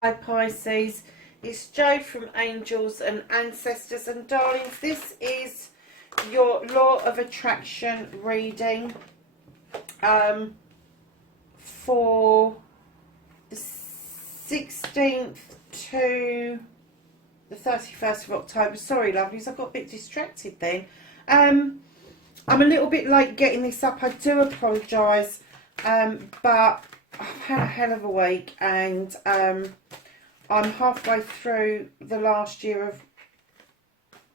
Hi Pisces, it's Jo from Angels and Ancestors, and darlings, this is your Law of Attraction reading for the 16th to the 31st of October. Sorry lovelies, I got a bit distracted then. I'm a little bit late getting this up, I do apologise, but I've had a hell of a week, and I'm halfway through the last year of,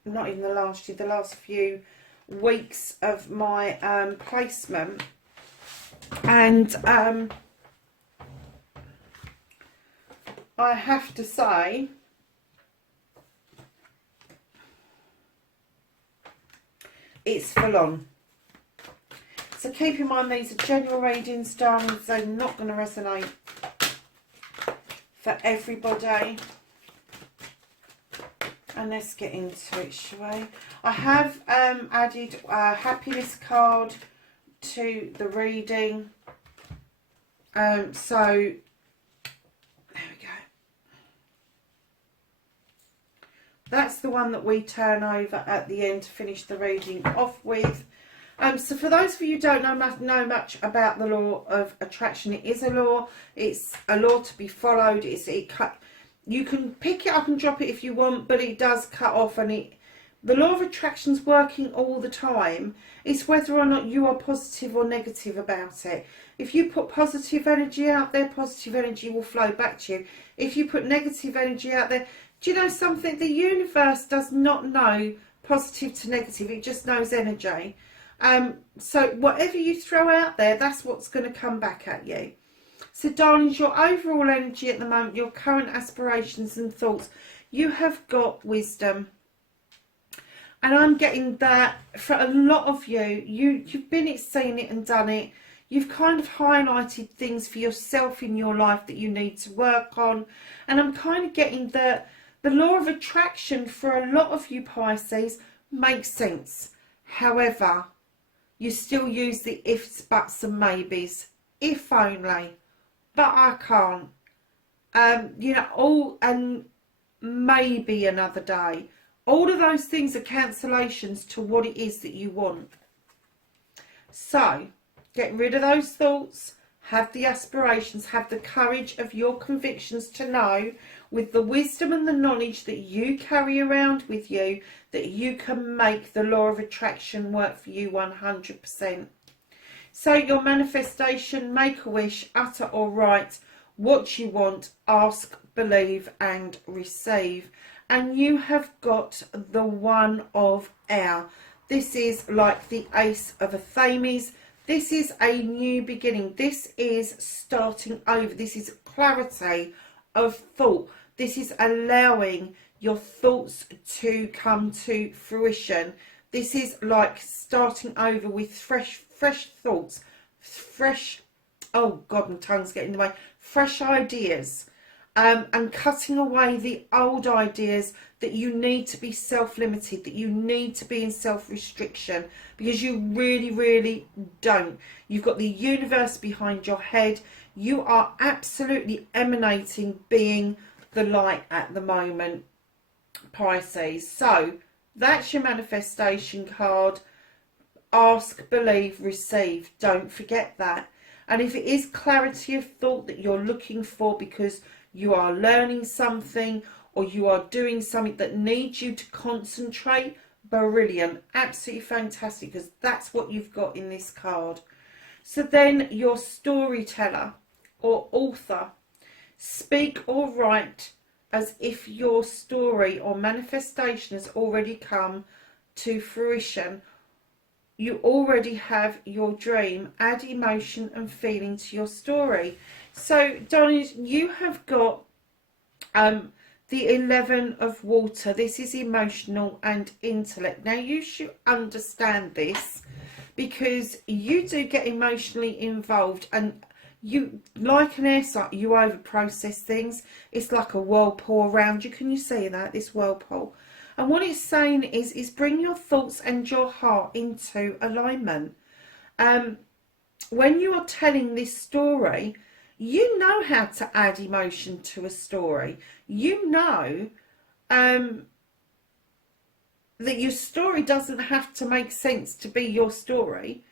not even the last year, the last few weeks of my placement, and I have to say it's full on. So keep in mind these are general readings, darlings. They're not going to resonate for everybody. And let's get into it, shall we? I have added a happiness card to the reading. So there we go. That's the one that we turn over at the end to finish the reading off with. So for those of you who don't know much about the law of attraction, it is a law. It's a law to be followed. You can pick it up and drop it if you want, but it does cut off, and the law of attraction's working all the time. It's whether or not you are positive or negative about it. If you put positive energy out there, positive energy will flow back to you. If you put negative energy out there, do you know something? The universe does not know positive to negative. It just knows energy. So whatever you throw out there, that's what's going to come back at you. So darlings, your overall energy at the moment, your current aspirations and thoughts, you have got wisdom. And I'm getting that for a lot of you. You've been seen it and done it. You've kind of highlighted things for yourself in your life that you need to work on. And I'm kind of getting that the law of attraction for a lot of you Pisces makes sense. However, you still use the ifs, buts and maybes. If only. But I can't. And maybe another day. All of those things are cancellations to what it is that you want. So, get rid of those thoughts. Have the aspirations. Have the courage of your convictions to know, with the wisdom and the knowledge that you carry around with you, that you can make the law of attraction work for you 100%. So your manifestation, make a wish, utter or write what you want, ask, believe and receive. And you have got the one of air. This is like the ace of a thames. This is a new beginning. This is starting over. This is clarity of thought. This is allowing your thoughts to come to fruition. This is like starting over with fresh thoughts, oh God, my tongue's getting in the way, fresh ideas, and cutting away the old ideas that you need to be self-limited, that you need to be in self-restriction, because you really don't. You've got the universe behind your head. You are absolutely emanating being the light at the moment, Pisces. So that's your manifestation card. Ask, believe, receive. Don't forget that. And if it is clarity of thought that you're looking for because you are learning something or you are doing something that needs you to concentrate, brilliant. Absolutely fantastic, because that's what you've got in this card. So then your storyteller or author, speak or write as if your story or manifestation has already come to fruition. You already have your dream. Add emotion and feeling to your story. So, darlings, you have got the 11 of water. This is emotional and intellect. Now, you should understand this, because you do get emotionally involved, and you, like an air sign, you over process things. It's like a whirlpool around you. Can you see that, this whirlpool? And what it's saying is bring your thoughts and your heart into alignment. When you are telling this story, You know how to add emotion to a story. You know that your story doesn't have to make sense to be your story.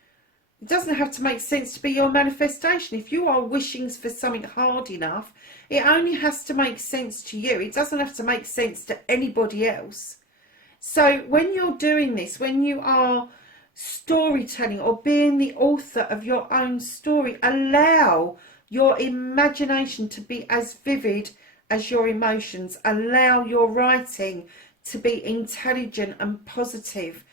It doesn't have to make sense to be your manifestation. If you are wishing for something hard enough, it only has to make sense to you. It doesn't have to make sense to anybody else. So when you're doing this, when you are storytelling or being the author of your own story, allow your imagination to be as vivid as your emotions. Allow your writing to be intelligent and positive.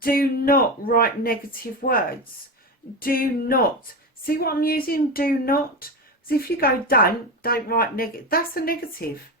Do not write negative words. Do not. See what I'm using? Do not. Because if you go don't write negative, that's a negative.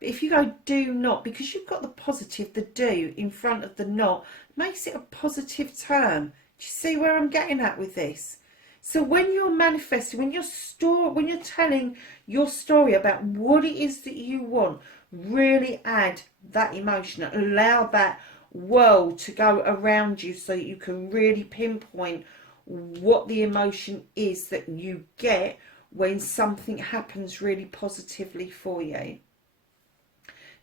But if you go do not, because you've got the positive, the do in front of the not, makes it a positive term. Do you see where I'm getting at with this? So when you're manifesting, when you're telling your story about what it is that you want, really add that emotion. Allow that world to go around you so that you can really pinpoint what the emotion is that you get when something happens really positively for you.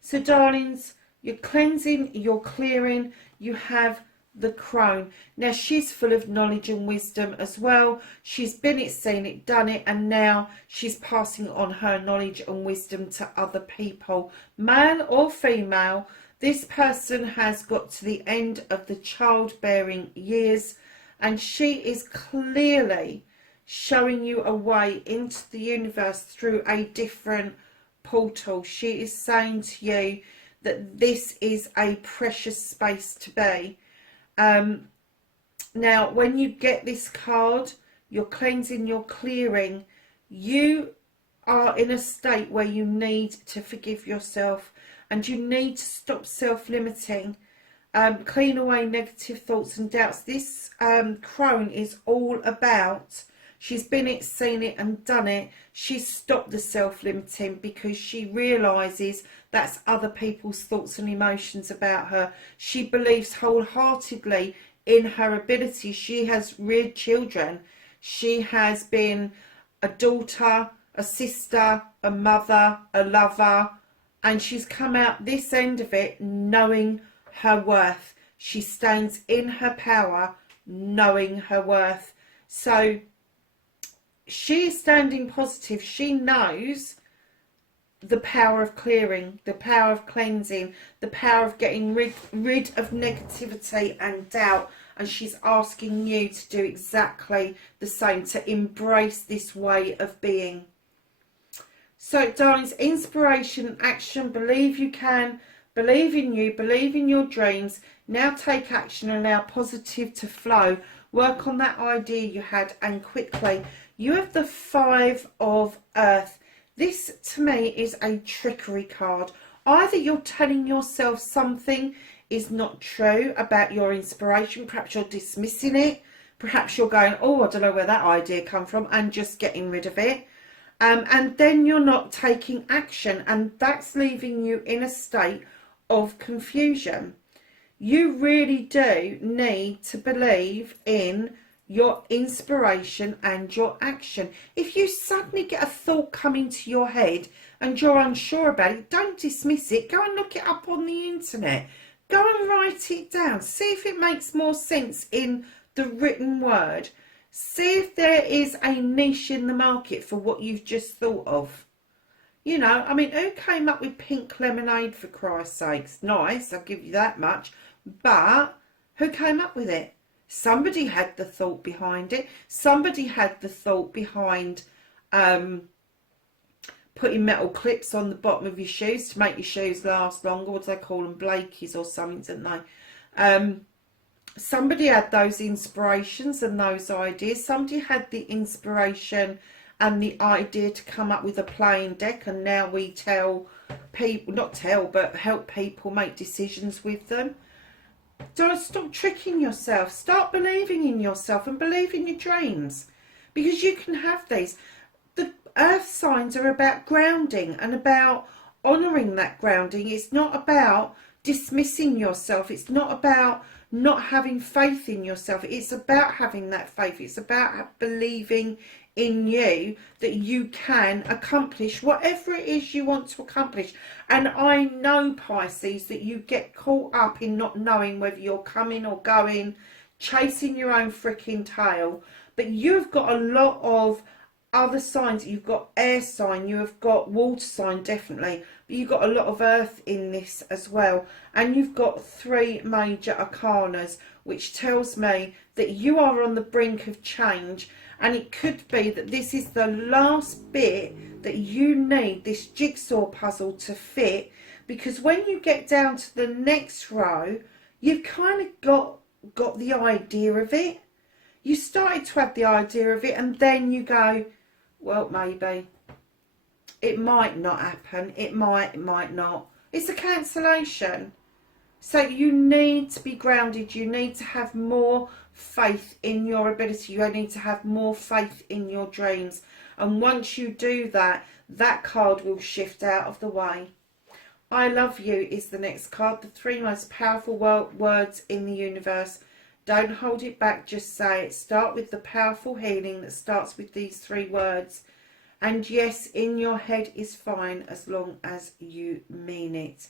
So darlings, you're cleansing, you're clearing, you have the crone. Now she's full of knowledge and wisdom as well. She's been it, seen it, done it, and now she's passing on her knowledge and wisdom to other people, male or female. This person has got to the end of the childbearing years, and she is clearly showing you a way into the universe through a different portal. She is saying to you that this is a precious space to be. Now when you get this card, you're cleansing, you're clearing, you are in a state where you need to forgive yourself and you need to stop self-limiting. Clean away negative thoughts and doubts. This crone is all about, she's been it, seen it and done it. She's stopped the self-limiting because she realises that's other people's thoughts and emotions about her. She believes wholeheartedly in her ability. She has reared children. She has been a daughter, a sister, a mother, a lover, and she's come out this end of it knowing her worth. She stands in her power, knowing her worth. So she is standing positive. She knows the power of clearing, the power of cleansing, the power of getting rid of negativity and doubt. And she's asking you to do exactly the same, to embrace this way of being. So, darlings, inspiration, action, believe you can, believe in you, believe in your dreams. Now take action, allow positive to flow. Work on that idea you had, and quickly. You have the 5 of Earth. This, to me, is a trickery card. Either you're telling yourself something is not true about your inspiration. Perhaps you're dismissing it. Perhaps you're going, oh, I don't know where that idea come from, and just getting rid of it. And then you're not taking action, and that's leaving you in a state of confusion. You really do need to believe in your inspiration and your action. If you suddenly get a thought come into your head and you're unsure about it, don't dismiss it. Go and look it up on the internet. Go and write it down. See if it makes more sense in the written word. See if there is a niche in the market for what you've just thought of. You know, I mean, who came up with pink lemonade, for Christ's sakes? Nice, I'll give you that much. But who came up with it? Somebody had the thought behind it. Somebody had the thought behind putting metal clips on the bottom of your shoes to make your shoes last longer. What do they call them? Blakey's or something, don't they? Somebody had those inspirations and those ideas. Somebody had the inspiration and the idea to come up with a playing deck, and now we tell people, not tell, but help people make decisions with them. Don't stop tricking yourself. Start believing in yourself and believe in your dreams, because you can have these. The earth signs are about grounding and about honouring that grounding. It's not about dismissing yourself. It's not about not having faith in yourself. It's about having that faith. It's about believing in you that you can accomplish whatever it is you want to accomplish. And I know, Pisces, that you get caught up in not knowing whether you're coming or going, chasing your own freaking tail. But you've got a lot of other signs. You've got air sign, you have got water sign, definitely, but you've got a lot of earth in this as well. And you've got 3 major arcanas, which tells me that you are on the brink of change. And it could be that this is the last bit that you need this jigsaw puzzle to fit, because when you get down to the next row, you've kind of got the idea of it. You started to have the idea of it, and then you go, well, maybe. It might not happen. It might not. It's a cancellation. So you need to be grounded. You need to have more faith in your ability. You need to have more faith in your dreams. And once you do that, that card will shift out of the way. I love you is the next card. The 3 most powerful words in the universe. Don't hold it back. Just say it. Start with the powerful healing that starts with these 3 words. And yes, in your head is fine as long as you mean it.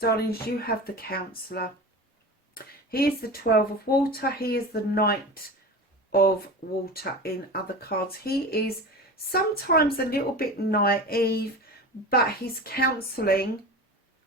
Darlings, you have the Counselor. He is the 12 of water. He is the Knight of water in other cards. He is sometimes a little bit naive, but he's counselling.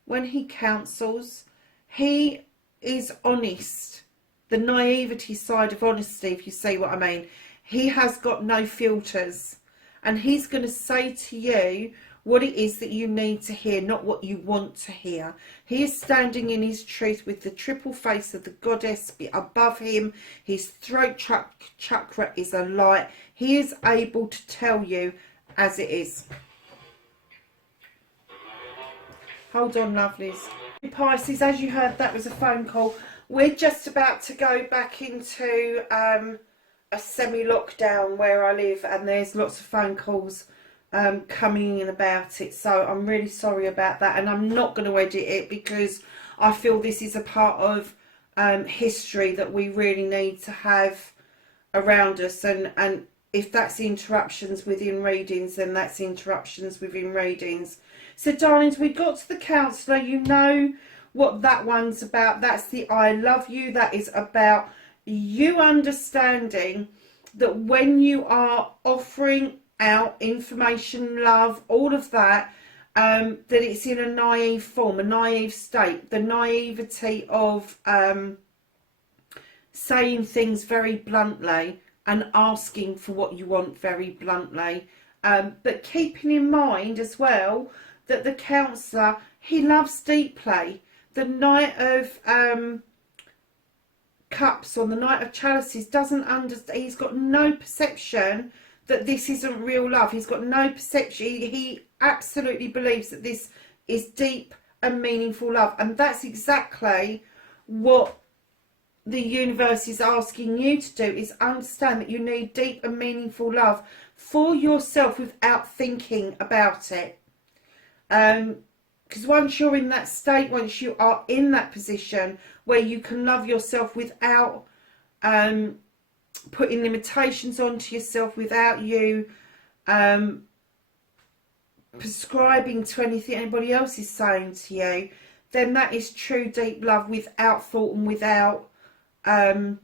When he counsels, he is honest. The naivety side of honesty, if you see what I mean. He has got no filters. And he's going to say to you what it is that you need to hear, not what you want to hear. He is standing in his truth with the triple face of the goddess above him. His throat chakra is a light. He is able to tell you as it is. Hold on, lovelies. Pisces, as you heard, that was a phone call. We're just about to go back into a semi-lockdown where I live, and there's lots of phone calls coming in about it, so I'm really sorry about that, and I'm not going to edit it because I feel this is a part of history that we really need to have around us, and if that's interruptions within readings, then that's interruptions within readings. So darlings, we got to the Counselor. You know what that one's about. That's the I love you. That is about you understanding that when you are offering out information, love, all of that, that it's in a naive form, a naive state, the naivety of saying things very bluntly and asking for what you want very bluntly, but keeping in mind as well that the Counselor, he loves deeply. The Knight of Cups on the Knight of Chalices doesn't understand. He's got no perception that this isn't real love. He's got no perception. He absolutely believes that this is deep and meaningful love, and that's exactly what the universe is asking you to do, is understand that you need deep and meaningful love for yourself without thinking about it. Because once you're in that state, once you are in that position where you can love yourself without putting limitations onto yourself, without you prescribing to anything anybody else is saying to you, then that is true deep love without thought and without... Let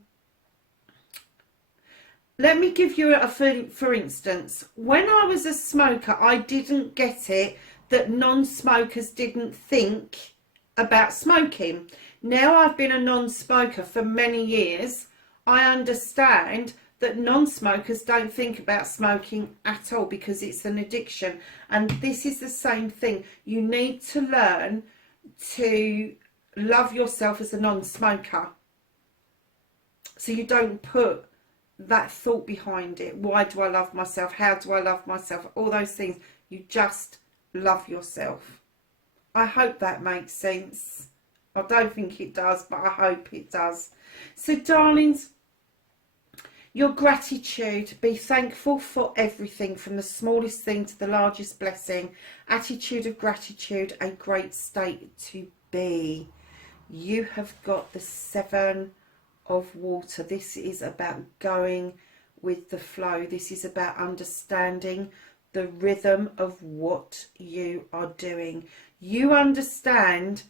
me give you a for instance. When I was a smoker, I didn't get it that non-smokers didn't think about smoking. Now I've been a non-smoker for many years, I understand that non-smokers don't think about smoking at all because it's an addiction. And this is the same thing. You need to learn to love yourself as a non-smoker, so you don't put that thought behind it. Why do I love myself? How do I love myself? All those things. You just love yourself. I hope that makes sense. I don't think it does, but I hope it does. So darlings, your gratitude, be thankful for everything, from the smallest thing to the largest blessing. Attitude of gratitude, a great state to be. You have got the 7 of water. This is about going with the flow. This is about understanding the rhythm of what you are doing. You understand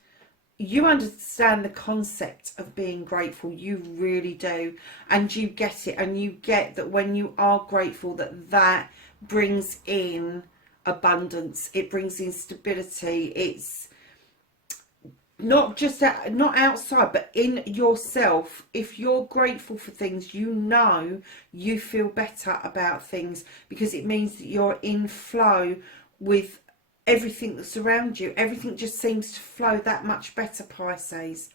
the concept of being grateful. You really do, and you get it, and you get that when you are grateful, that brings in abundance, it brings in stability. It's not just not outside, but in yourself. If you're grateful for things, you feel better about things, because it means that you're in flow with everything that's around you. Everything just seems to flow that much better, Pisces.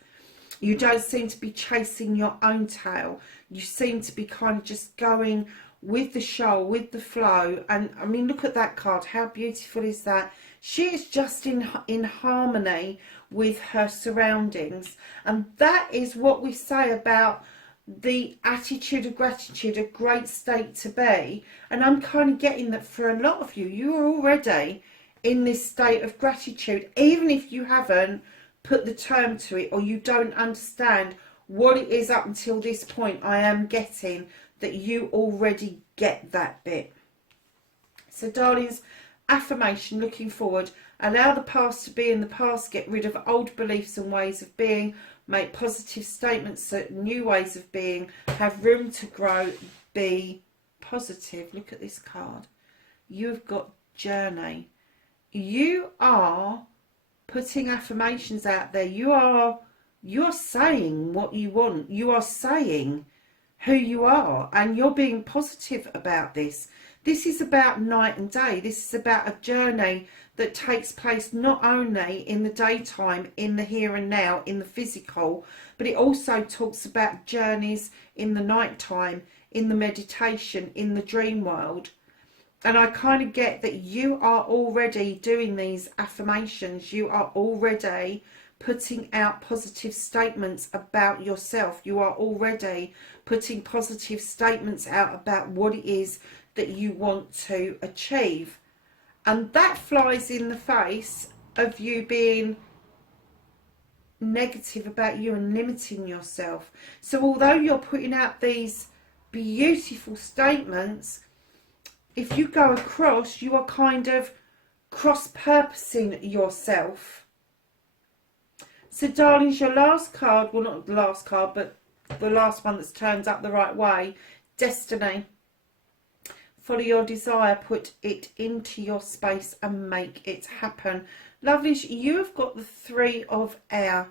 You don't seem to be chasing your own tail. You seem to be kind of just going with the show, with the flow. And I mean, look at that card. How beautiful is that? She is just in harmony with her surroundings. And that is what we say about the attitude of gratitude, a great state to be. And I'm kind of getting that for a lot of you, you are already in this state of gratitude, even if you haven't put the term to it, or you don't understand what it is up until this point. I am getting that you already get that bit. So darlings, affirmation looking forward: allow the past to be in the past, get rid of old beliefs and ways of being, make positive statements so new ways of being, have room to grow, be positive. Look at this card. You've got journey. You are putting affirmations out there. You're saying what you want. You are saying who you are, and you're being positive about this. This is about night and day. This is about a journey that takes place not only in the daytime, in the here and now, in the physical, but it also talks about journeys in the nighttime, in the meditation, in the dream world. And I kind of get that you are already doing these affirmations. You are already putting out positive statements about yourself. You are already putting positive statements out about what it is that you want to achieve. And that flies in the face of you being negative about you and limiting yourself. So although you're putting out these beautiful statements, if you go across, you are kind of cross-purposing yourself. So darlings, your last card, well, not the last card, but the last one that's turned up the right way, destiny. Follow your desire, put it into your space and make it happen. Lovelies, you have got the 3 of air,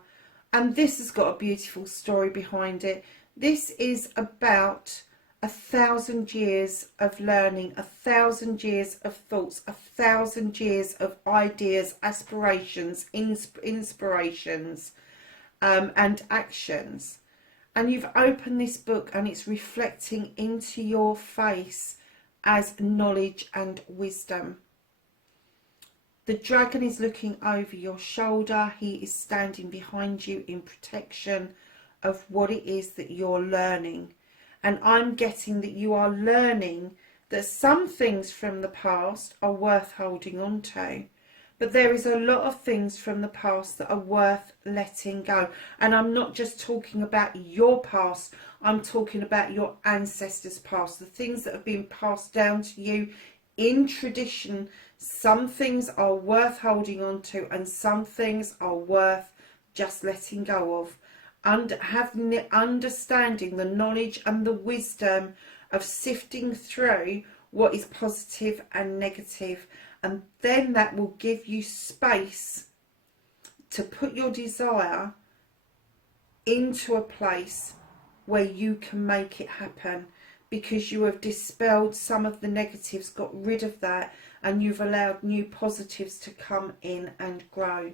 and this has got a beautiful story behind it. This is about 1,000 years of learning, 1,000 years of thoughts, 1,000 years of ideas, aspirations, inspirations, and actions. And you've opened this book and it's reflecting into your face as knowledge and wisdom. The dragon is looking over your shoulder. He is standing behind you in protection of what it is that you're learning. And I'm getting that you are learning that some things from the past are worth holding on to. But there is a lot of things from the past that are worth letting go. And I'm not just talking about your past. I'm talking about your ancestors' past. The things that have been passed down to you in tradition. Some things are worth holding on to, and some things are worth just letting go of. And understanding the knowledge and the wisdom of sifting through what is positive and negative, and then that will give you space to put your desire into a place where you can make it happen, because you have dispelled some of the negatives, got rid of that, and you've allowed new positives to come in and grow.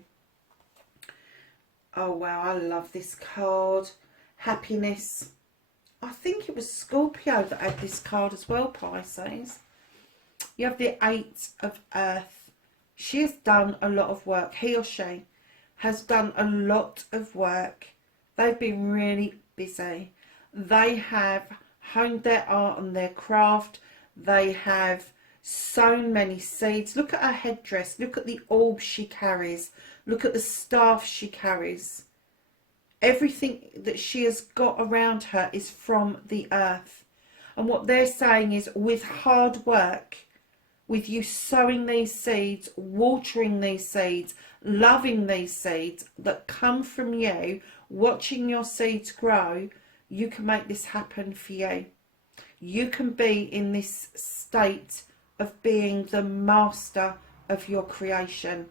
Oh wow, I love this card. Happiness. I think it was Scorpio that had this card as well, Pisces. You have the 8 of Earth. She has done a lot of work. He or she has done a lot of work. They've been really busy. They have honed their art and their craft. They have sown many seeds. Look at her headdress. Look at the orb she carries. Look at the staff she carries. Everything that she has got around her is from the earth. And what they're saying is, with hard work, with you sowing these seeds, watering these seeds, loving these seeds that come from you, watching your seeds grow, you can make this happen for you. You can be in this state of being the master of your creation.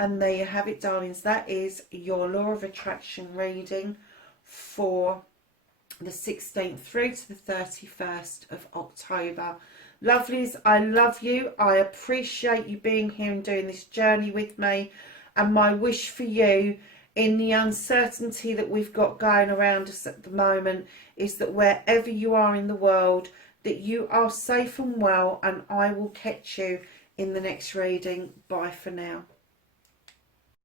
And there you have it, darlings. That is your law of attraction reading for the 16th through to the 31st of October. Lovelies, I love you. I appreciate you being here and doing this journey with me. And my wish for you, in the uncertainty that we've got going around us at the moment, is that wherever you are in the world, that you are safe and well, and I will catch you in the next reading. Bye for now.